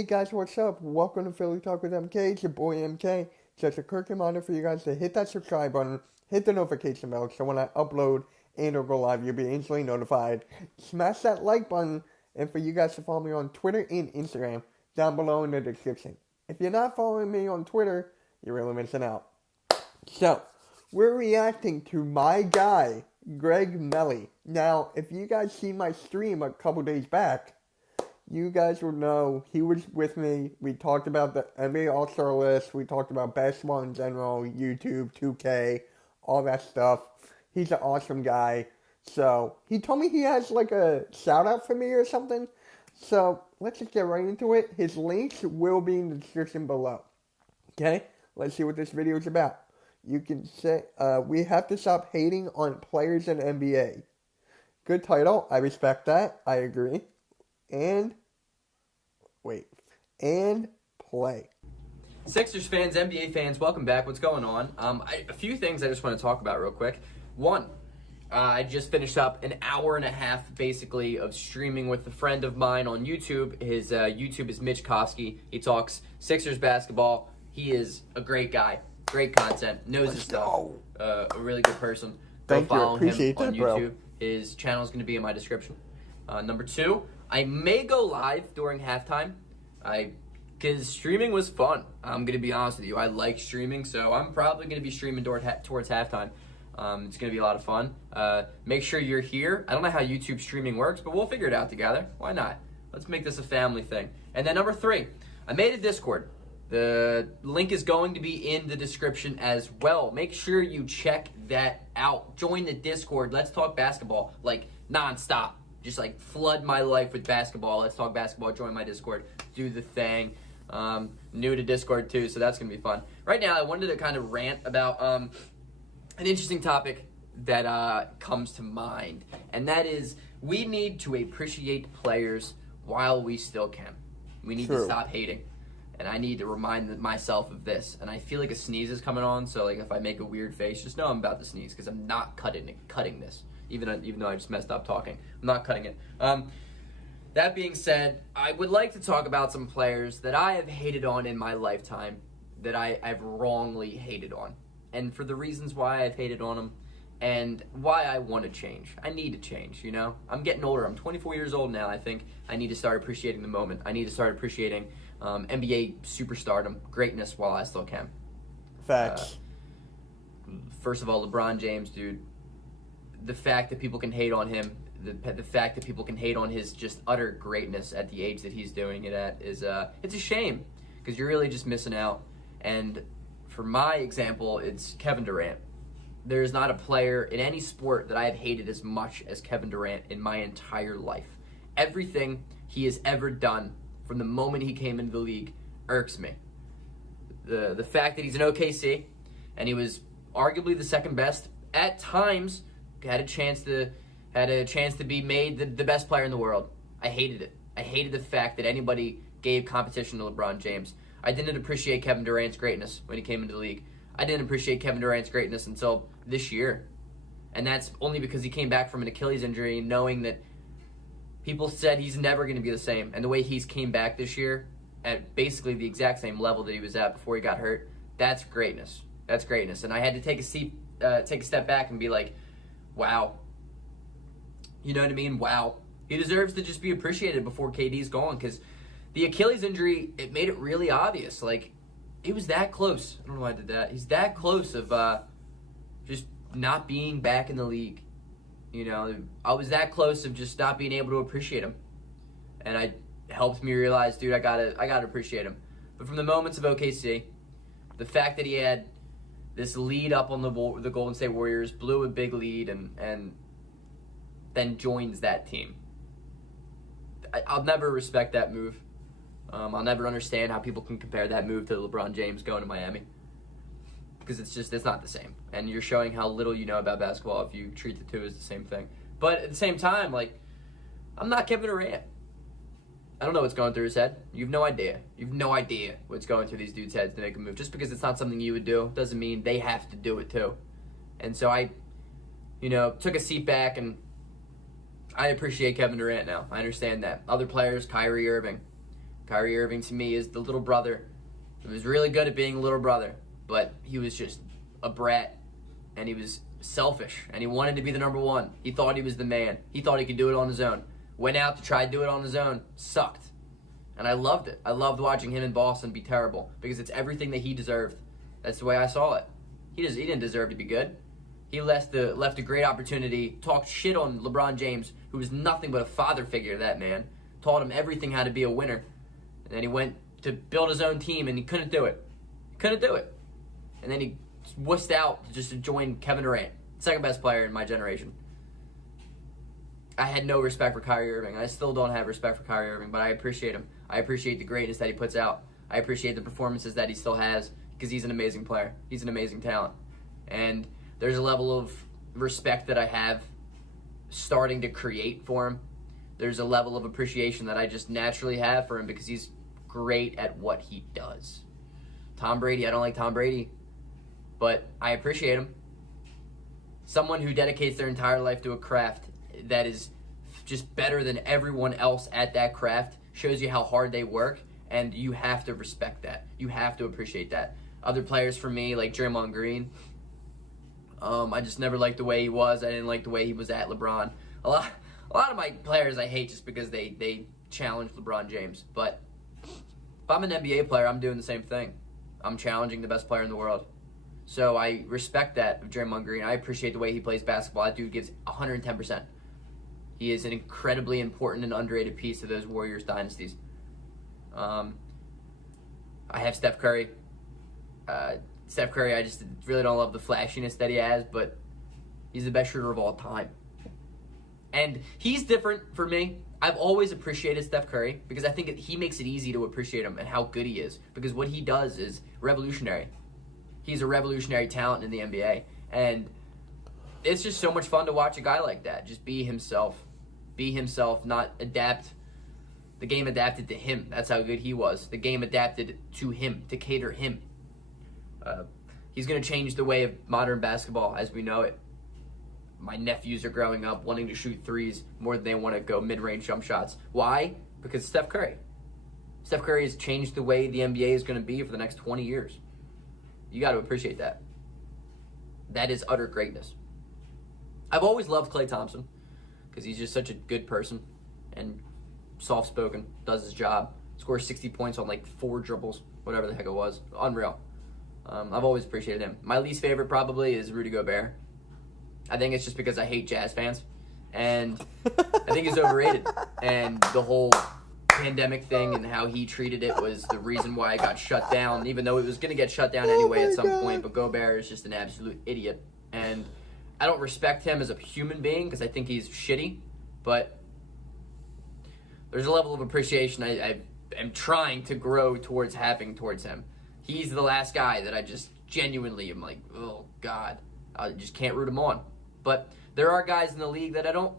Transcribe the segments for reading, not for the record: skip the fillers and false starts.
Hey guys, what's up? Welcome to Philly Talk with MK. It's your boy MK. Just a quick reminder for you guys to hit that subscribe button, hit the notification bell so when I upload and or go live, you'll be instantly notified. Smash that like button, and for you guys to follow me on Twitter and Instagram down below in the description. If you're not following me on Twitter, you're really missing out. So, we're reacting to my guy, Greg Melly. Now, if you guys see my stream a couple days back, you guys will know he was with me. We talked about the NBA All-Star list. We talked about basketball in general, YouTube, 2K, all that stuff. He's an awesome guy. So, he told me he has like a shout out for me or something. So, let's just get right into it. His links will be in the description below. Okay? Let's see what this video is about. You can say, we have to stop hating on players in NBA. Good title. I respect that. I agree. And play. Sixers fans, NBA fans, welcome back. What's going on? A few things I just want to talk about real quick. One, I just finished up an hour and a half, basically, of streaming with a friend of mine on YouTube. His YouTube is Mitch Kofsky. He talks Sixers basketball. He is a great guy. Great content. Knows his stuff. A really good person. Go follow him on YouTube. Bro. His channel is going to be in my description. Number two, I may go live during halftime. Because streaming was fun. I'm going to be honest with you. I like streaming, so I'm probably going to be streaming towards halftime. It's going to be a lot of fun. Make sure you're here. I don't know how YouTube streaming works, but we'll figure it out together. Why not? Let's make this a family thing. And then number three, I made a Discord. The link is going to be in the description as well. Make sure you check that out. Join the Discord. Let's talk basketball, like nonstop. Just like flood my life with basketball. Let's talk basketball. Join my Discord. Do the thing. New to Discord too, so that's going to be fun. Right now, I wanted to kind of rant about an interesting topic that comes to mind. And that is, we need to appreciate players while we still can. We need to stop hating. And I need to remind myself of this. And I feel like a sneeze is coming on, so like if I make a weird face, just know I'm about to sneeze because I'm not cutting this. Even though I just messed up talking. I'm not cutting it. That being said, I would like to talk about some players that I have hated on in my lifetime, that I've wrongly hated on. And for the reasons why I've hated on them, and why I want to change. I need to change, you know? I'm getting older. I'm 24 years old now. I think I need to start appreciating the moment. I need to start appreciating NBA superstardom, greatness while I still can. Facts. First of all, LeBron James, dude. The fact that people can hate on him, the fact that people can hate on his just utter greatness at the age that he's doing it at is it's a shame, because you're really just missing out. And for my example, it's Kevin Durant. There's not a player in any sport that I have hated as much as Kevin Durant in my entire life. Everything he has ever done from the moment he came into the league irks me. The fact that he's in OKC and he was arguably the second best at times, had a chance to be made the best player in the world. I hated it. I hated the fact that anybody gave competition to LeBron James. I didn't appreciate Kevin Durant's greatness when he came into the league. I didn't appreciate Kevin Durant's greatness until this year. And that's only because he came back from an Achilles injury knowing that people said he's never going to be the same. And the way he's came back this year at basically the exact same level that he was at before he got hurt, that's greatness. That's greatness. And I had to take a step back and be like, wow. You know what I mean? Wow. He deserves to just be appreciated before KD's gone, because the Achilles injury, it made it really obvious. Like, it was that close. I don't know why I did that. He's that close of just not being back in the league. You know, I was that close of just not being able to appreciate him. And it helped me realize, dude, I gotta appreciate him. But from the moments of OKC, the fact that he had this lead up on the Golden State Warriors, blew a big lead, and then joins that team. I'll never respect that move. I'll never understand how people can compare that move to LeBron James going to Miami. Because it's not the same. And you're showing how little you know about basketball if you treat the two as the same thing. But at the same time, like, I'm not Kevin Durant. I don't know what's going through his head. You have no idea. You have no idea what's going through these dudes' heads to make a move. Just because it's not something you would do doesn't mean they have to do it too. And so I, took a seat back, and I appreciate Kevin Durant now. I understand that. Other players, Kyrie Irving, Kyrie Irving to me is the little brother. He was really good at being a little brother, but he was just a brat, and he was selfish, and he wanted to be the number one. He thought he was the man. He thought he could do it on his own. Went out to try to do it on his own. Sucked. And I loved it. I loved watching him in Boston be terrible because it's everything that he deserved. That's the way I saw it. He didn't deserve to be good. He left a great opportunity, talked shit on LeBron James, who was nothing but a father figure to that man, taught him everything how to be a winner. And then he went to build his own team, and he couldn't do it. Couldn't do it. And then he wussed out just to join Kevin Durant, second best player in my generation. I had no respect for Kyrie Irving. I still don't have respect for Kyrie Irving, but I appreciate him. I appreciate the greatness that he puts out. I appreciate the performances that he still has because he's an amazing player. He's an amazing talent. And there's a level of respect that I have starting to create for him. There's a level of appreciation that I just naturally have for him because he's great at what he does. Tom Brady, I don't like Tom Brady, but I appreciate him. Someone who dedicates their entire life to a craft that is just better than everyone else at that craft shows you how hard they work, and you have to respect that. You have to appreciate that. Other players for me, like Draymond Green, I just never liked the way he was. I didn't like the way he was at LeBron. A lot of my players I hate just because they challenge LeBron James. But if I'm an NBA player, I'm doing the same thing. I'm challenging the best player in the world. So I respect that of Draymond Green. I appreciate the way he plays basketball. That dude gives 110%. He is an incredibly important and underrated piece of those Warriors dynasties. I have Steph Curry. Steph Curry, I just really don't love the flashiness that he has, but he's the best shooter of all time. And he's different for me. I've always appreciated Steph Curry because I think he makes it easy to appreciate him and how good he is because what he does is revolutionary. He's a revolutionary talent in the NBA. And it's just so much fun to watch a guy like that. Just be himself. Be himself, not adapt. The game adapted to him. That's how good he was. The game adapted to him, to cater him. He's going to change the way of modern basketball as we know it. My nephews are growing up wanting to shoot threes more than they want to go mid-range jump shots. Why? Because Steph Curry. Steph Curry has changed the way the NBA is going to be for the next 20 years. You got to appreciate that. That is utter greatness. I've always loved Klay Thompson because he's just such a good person and soft-spoken, does his job, scores 60 points on like 4 dribbles, whatever the heck it was. Unreal. I've always appreciated him. My least favorite probably is Rudy Gobert. I think it's just because I hate Jazz fans. And I think he's overrated. And the whole pandemic thing and how he treated it was the reason why it got shut down, even though it was going to get shut down anyway at some point. But Gobert is just an absolute idiot. And I don't respect him as a human being because I think he's shitty. But there's a level of appreciation I am trying to grow towards having towards him. He's the last guy that I just genuinely am like, oh, God. I just can't root him on. But there are guys in the league that I don't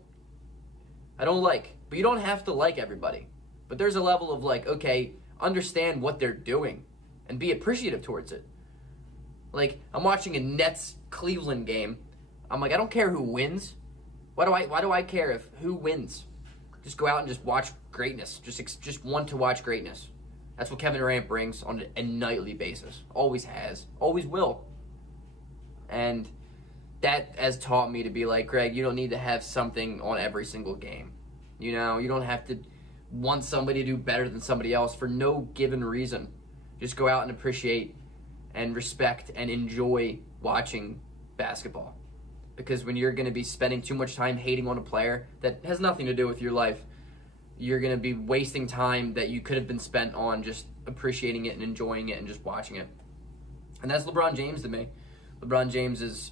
like. But you don't have to like everybody. But there's a level of like, okay, understand what they're doing and be appreciative towards it. Like, I'm watching a Nets-Cleveland game. I'm like, I don't care who wins. Why do I care if who wins? Just go out and just watch greatness. Just want to watch greatness. That's what Kevin Durant brings on a nightly basis. Always has. Always will. And that has taught me to be like, Greg, you don't need to have something on every single game. You know, you don't have to want somebody to do better than somebody else for no given reason. Just go out and appreciate and respect and enjoy watching basketball. Because when you're going to be spending too much time hating on a player that has nothing to do with your life, you're going to be wasting time that you could have been spent on just appreciating it and enjoying it and just watching it. And that's LeBron James to me. LeBron James is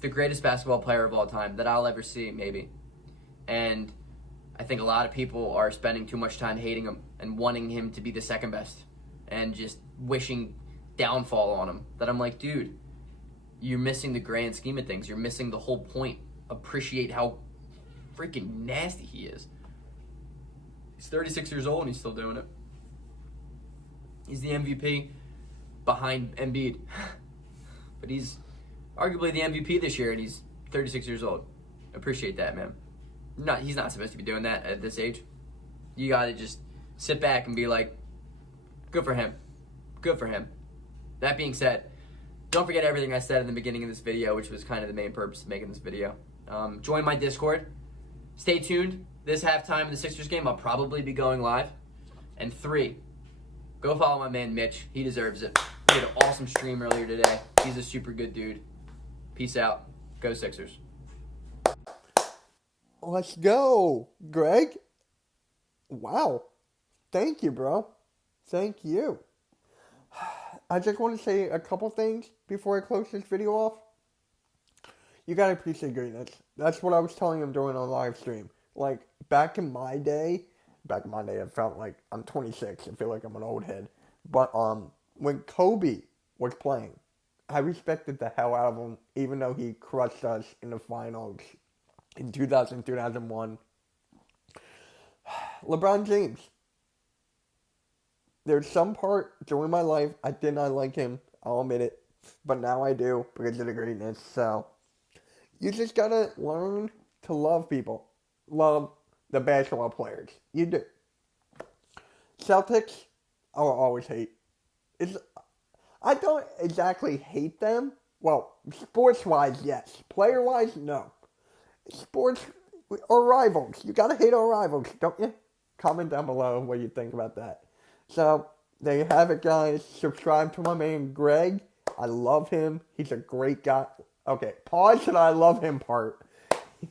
the greatest basketball player of all time that I'll ever see, maybe. And I think a lot of people are spending too much time hating him and wanting him to be the second best and just wishing downfall on him. That I'm like, dude, you're missing the grand scheme of things. You're missing the whole point. Appreciate how freaking nasty he is. He's 36 years old and he's still doing it. He's the MVP behind Embiid. But he's arguably the MVP this year and he's 36 years old. Appreciate that, man. He's not supposed to be doing that at this age. You got to just sit back and be like, good for him. Good for him. That being said, don't forget everything I said in the beginning of this video, which was kind of the main purpose of making this video. Join my Discord. Stay tuned. This halftime in the Sixers game, I'll probably be going live. And 3, go follow my man Mitch. He deserves it. He had an awesome stream earlier today. He's a super good dude. Peace out. Go Sixers. Let's go, Greg. Wow. Thank you, bro. Thank you. I just want to say a couple things before I close this video off. You gotta appreciate greatness. That's what I was telling him during our live stream. Like, back in my day, I felt like I'm 26. I feel like I'm an old head. But when Kobe was playing, I respected the hell out of him, even though he crushed us in the finals in 2000, 2001. LeBron James. There's some part during my life I did not like him. I'll admit it. But now I do because of the greatness. So, you just gotta learn to love people. Love the basketball players. You do. Celtics, I will always hate. I don't exactly hate them. Well, sports-wise, yes. Player-wise, no. Sports or rivals. You gotta hate our rivals, don't you? Comment down below what you think about that. So, there you have it, guys. Subscribe to my man, Greg. I love him. He's a great guy. Okay, pause and I love him part.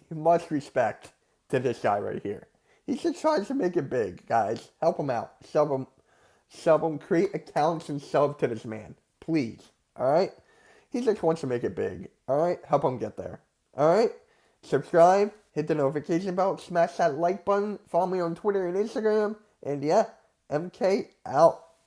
Much respect to this guy right here. He just tries to make it big, guys. Help him out. Sub him. Create accounts and sub to this man. Please. Alright? He just wants to make it big. Alright? Help him get there. Alright? Subscribe. Hit the notification bell. Smash that like button. Follow me on Twitter and Instagram. And yeah, MK out.